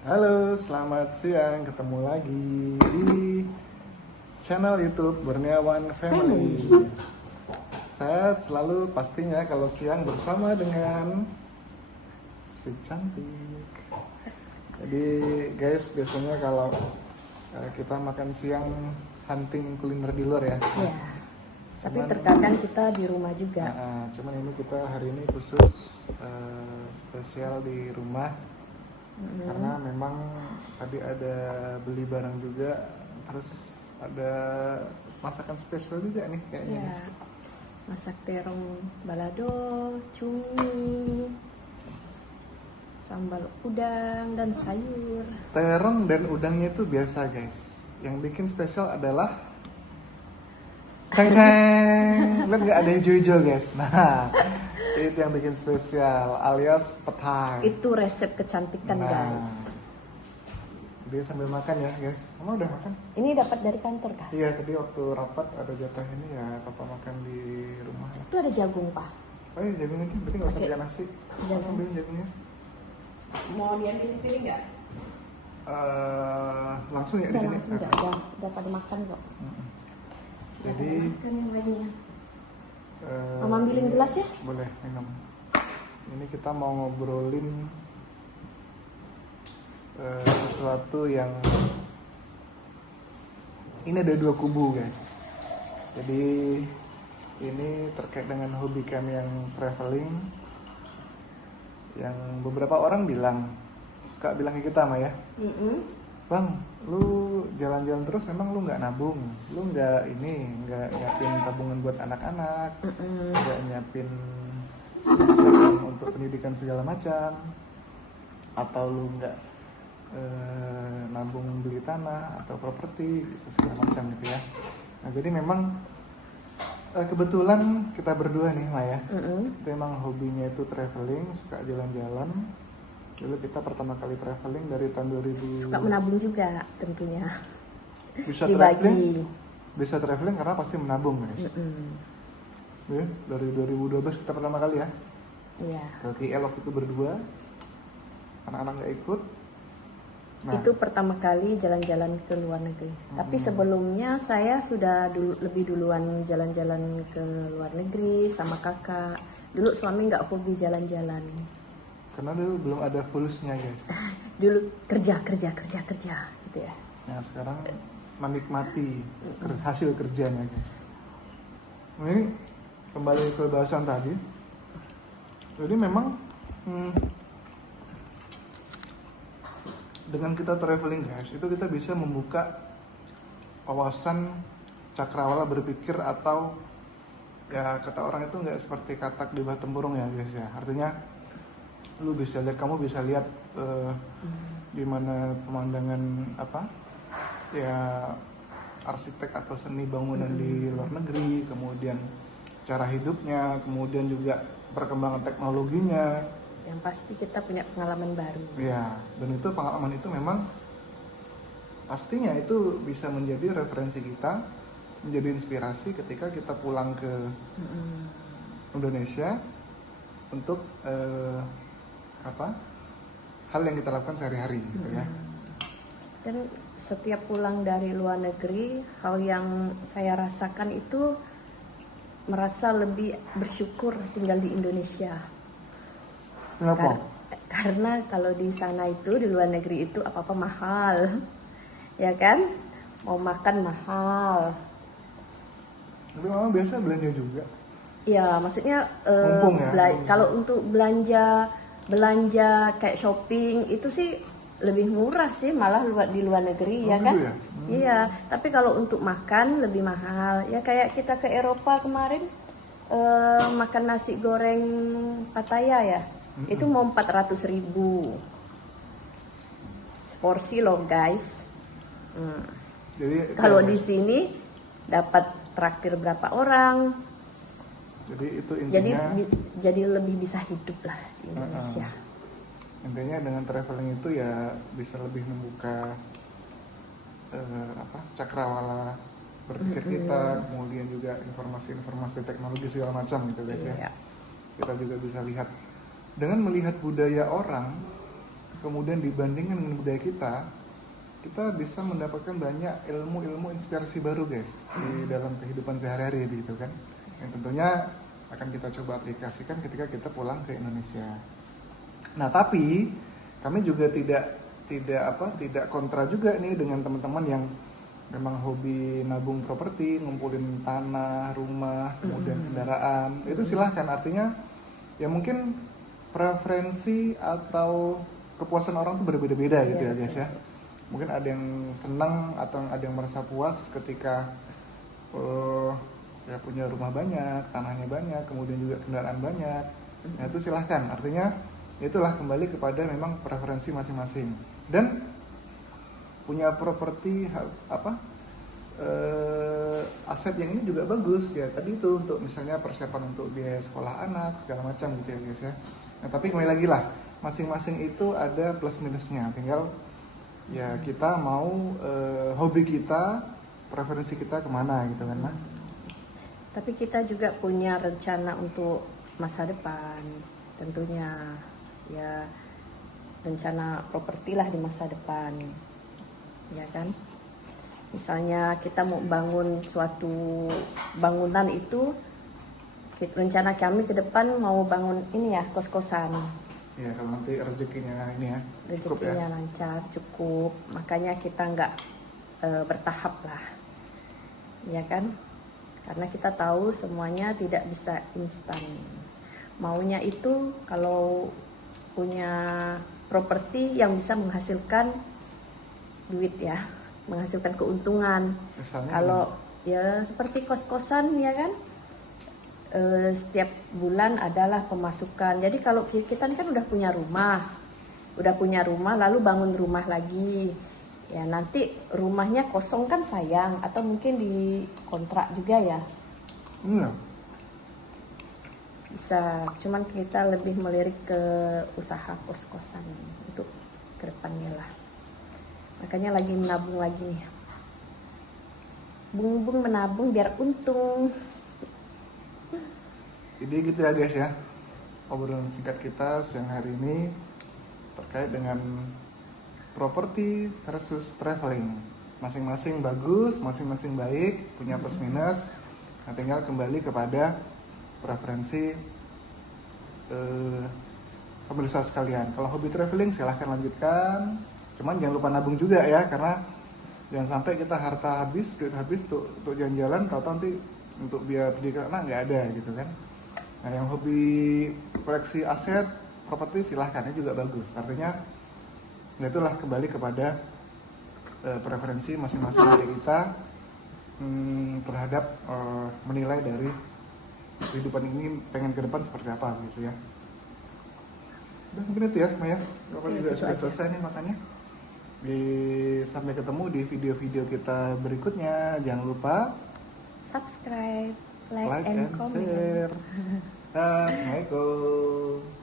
Halo, selamat siang. Ketemu lagi di channel YouTube Kurniawan Family. Saya selalu pastinya kalau siang bersama dengan si cantik. Jadi guys, biasanya kalau kita makan siang hunting kuliner di luar ya. Ya, tapi terkadang kita di rumah juga. Cuman ini kita hari ini khusus spesial di rumah. Karena memang tadi ada beli barang juga, terus ada masakan spesial juga nih kayaknya. Ya, masak terong balado, cumi, sambal udang dan sayur. Terong dan udangnya itu biasa guys. Yang bikin spesial adalah ceng, lihat nggak ada hijau-hijau guys. Nah, itu yang bikin spesial alias petai. Itu resep kecantikan guys. Dia sambil makan ya guys. Kamu udah makan? Ini dapat dari kantor kah? Iya, tadi waktu rapat ada jatah ini ya, papa makan di rumah. Itu ada jagung pak. Oh iya, jagung lagi, berarti nggak usah pakai nasi. Jagung. Ambilin jagungnya. Mau dia pilih nggak? Langsung ya di Udah sini. langsung udah pada makan kok. Jadi makan yang lainnya. eh, Mama ambilin gelas ya? Boleh minum. Ini kita mau ngobrolin sesuatu yang ini ada dua kubu guys. Jadi ini terkait dengan hobi kami yang traveling, yang beberapa orang suka bilang ke kita mah ya, Bang, lu jalan-jalan terus emang lu nggak nabung, lu nggak nyiapin tabungan buat anak-anak, nggak nyiapin persiapan untuk pendidikan segala macam, atau lu nggak nabung beli tanah atau properti gitu, segala macam gitu ya. Nah jadi memang kebetulan kita berdua nih Maya, memang hobinya itu traveling, suka jalan-jalan. Dulu kita pertama kali traveling dari tahun 2000. Suka menabung juga tentunya. Bisa traveling karena pasti menabung guys. Ya, dari 2012 kita pertama kali ya. Iya. Ke KL waktu itu berdua, anak-anak nggak ikut. Nah, Itu pertama kali jalan-jalan ke luar negeri. Tapi sebelumnya saya sudah lebih duluan jalan-jalan ke luar negeri sama kakak. Dulu suami nggak hobi jalan-jalan. karena dulu belum ada fulusnya guys. Dulu kerja gitu ya. Nah sekarang menikmati hasil kerjanya guys. Ini kembali ke bahasan tadi. Jadi memang dengan kita traveling guys, itu kita bisa membuka wawasan cakrawala berpikir, atau ya kata orang itu nggak seperti katak di bawah tempurung ya guys ya. Artinya kamu bisa lihat di mana pemandangan arsitek atau seni bangunan di luar negeri, kemudian cara hidupnya, kemudian juga perkembangan teknologinya. Yang pasti kita punya pengalaman baru. Ya, dan itu pengalaman itu memang pastinya itu bisa menjadi referensi kita, menjadi inspirasi ketika kita pulang ke Indonesia untuk hal yang kita lakukan sehari-hari gitu ya. Dan setiap pulang dari luar negeri, hal yang saya rasakan itu merasa lebih bersyukur tinggal di Indonesia. Kenapa? Karena kalau di sana itu, di luar negeri itu apa-apa mahal, ya kan? Mau makan mahal. Tapi mama biasa belanja juga. Ya, maksudnya Mumpung ya. Kalau untuk belanja kayak shopping itu sih lebih murah sih malah di luar negeri ya kan? Ya? Iya, tapi kalau untuk makan lebih mahal. Ya kayak kita ke Eropa kemarin makan nasi goreng Pattaya ya. Itu mau 400.000 seporsi loh guys. Jadi Kalau di sini dapat traktir berapa orang. Jadi itu intinya. Jadi lebih bisa hidup lah di Indonesia. Intinya dengan traveling itu ya bisa lebih membuka cakrawala berpikir kita, kemudian juga informasi-informasi teknologi segala macam gitu guys ya. Kita juga bisa lihat, dengan melihat budaya orang, kemudian dibandingkan dengan budaya kita bisa mendapatkan banyak ilmu-ilmu inspirasi baru guys di dalam kehidupan sehari-hari gitu kan, yang tentunya akan kita coba aplikasikan ketika kita pulang ke Indonesia. Nah tapi kami juga tidak kontra juga nih dengan teman-teman yang memang hobi nabung properti, ngumpulin tanah, rumah, kemudian kendaraan. Itu silahkan, artinya ya mungkin preferensi atau kepuasan orang tuh berbeda-beda gitu ya guys ya. Mungkin ada yang senang atau ada yang merasa puas ketika ya punya rumah banyak, tanahnya banyak, kemudian juga kendaraan banyak. Nah itu silahkan, artinya itulah kembali kepada memang preferensi masing-masing. Dan punya properti aset yang ini juga bagus ya, tadi itu untuk misalnya persiapan untuk biaya sekolah anak segala macam gitu ya guys ya. Nah tapi kembali lagi lah, masing-masing itu ada plus minusnya, tinggal ya kita mau hobi kita, preferensi kita kemana gitu kan Mak. Tapi kita juga punya rencana untuk masa depan, tentunya ya rencana properti lah di masa depan, ya kan. Misalnya kita mau bangun suatu bangunan itu, rencana kami ke depan mau bangun ini ya kos-kosan. Ya kalau nanti rezekinya ini ya, Rezekinya ya. lancar, cukup, makanya kita nggak bertahap lah, ya kan. Karena kita tahu semuanya tidak bisa instan. Maunya itu kalau punya properti yang bisa menghasilkan duit ya, menghasilkan keuntungan. Misalnya Kalau ya seperti kos-kosan ya kan, setiap bulan adalah pemasukan. Jadi kalau kita kan udah punya rumah lalu bangun rumah lagi. Ya nanti rumahnya kosong kan sayang, atau mungkin dikontrak juga ya. Bisa, cuman kita lebih melirik ke usaha kos-kosan untuk kedepannya lah. Makanya lagi menabung lagi nih. Bung menabung biar untung. Jadi gitu ya guys ya, obrolan singkat kita siang hari ini terkait dengan properti versus traveling. Masing-masing bagus, masing-masing baik, punya plus minus. Nah, tinggal kembali kepada preferensi pemirsa sekalian. Kalau hobi traveling silahkan lanjutkan, cuman jangan lupa nabung juga ya, karena jangan sampai kita harta habis, duit habis untuk jalan-jalan, tahu-tahu nanti untuk biaya pendidikan anak nggak ada gitu kan. Nah yang hobi koleksi aset, properti silahkan, ini juga bagus. Artinya nah itulah kembali kepada preferensi masing-masing dari kita terhadap menilai dari kehidupan ini pengen ke depan seperti apa gitu ya. Udah mungkin itu ya Maya, Bapak juga sudah selesai nih makanya. Sampai ketemu di video-video kita berikutnya. Jangan lupa Subscribe, like and and comment. share. Assalamualaikum.